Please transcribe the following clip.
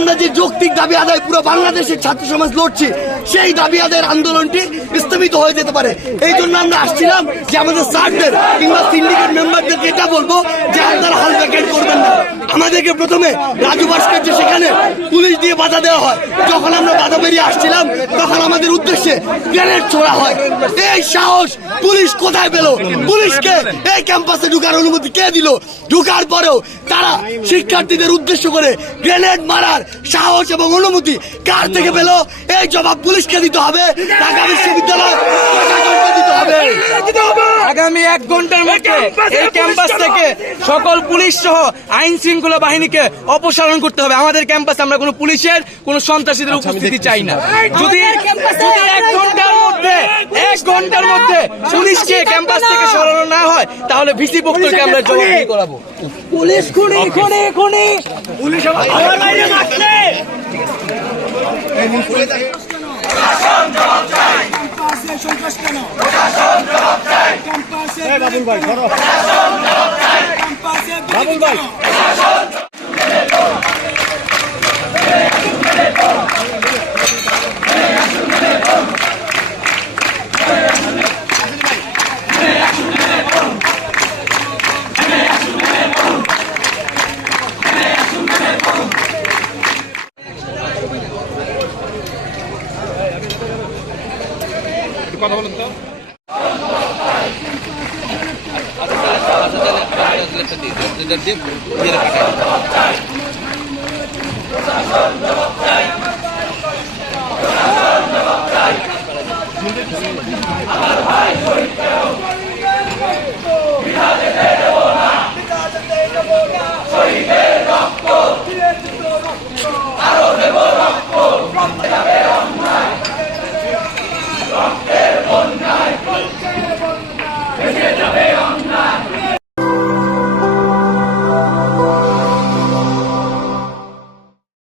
আমরা যে যৌক্তিক দাবি আদায় পুরো বাংলাদেশের ছাত্র সমাজ লড়ছি, সেই দাবি আদায়ের আন্দোলনটি স্থগিত হয়ে যেতে পারে। এই জন্য আমরা আসছিলাম যে আমাদের স্যারদের কিংবা সিন্ডিকেট মেম্বারদেরকে এটা বলবো যে আপনারা হাল ভ্যাকেন্ট করবেন না। আমাদেরকে প্রথমে রাজু ভাস্কর্য সেখানে পুলিশ দিয়ে বাধা দেওয়া হয়। যখন আমরা বাধা বেরিয়ে আসছিলাম তখন আমাদের উদ্দেশ্যে গ্রেনেড ছোড়া হয়। এই সাহস পুলিশ কোথায় পেল? পুলিশকে এই ক্যাম্পাসে ঢুকার অনুমতি কে দিল? ঢুকার পরেও তারা শিক্ষার্থীদের উদ্দেশ্য করে গ্রেনেড মারার সাহস এবং অনুমতি কার থেকে পেল? এই জবাব পুলিশকে দিতে হবে, ঢাকা বিশ্ববিদ্যালয় প্রশাসনকে দিতে হবে। আগামী 1 ঘন্টার মধ্যে এই ক্যাম্পাস থেকে সকল পুলিশ সহ আইন শৃঙ্খলা বাহিনীকে অপসারণ করতে হবে। আমাদের ক্যাম্পাসে আমরা কোনো পুলিশের কোনো সন্ত্রাসীদের উপস্থিতি চাই না। যদি 1 ঘন্টার মধ্যে পুলিশকে ক্যাম্পাস থেকে সরানো না হয় তাহলে ভিসি পক্ষকে আমরা জবাবদিহি করাবো। পুলিশ খুনি খুনি খুনি পুলিশ আমার বাইরে মারছে। ক্যাম্পাসে সন্ত্রাস কেন? ক্যাম্পাসে বাবুল ভাই ধরো। ক্যাম্পাসে বাবুল ভাই কথা বলুন তো।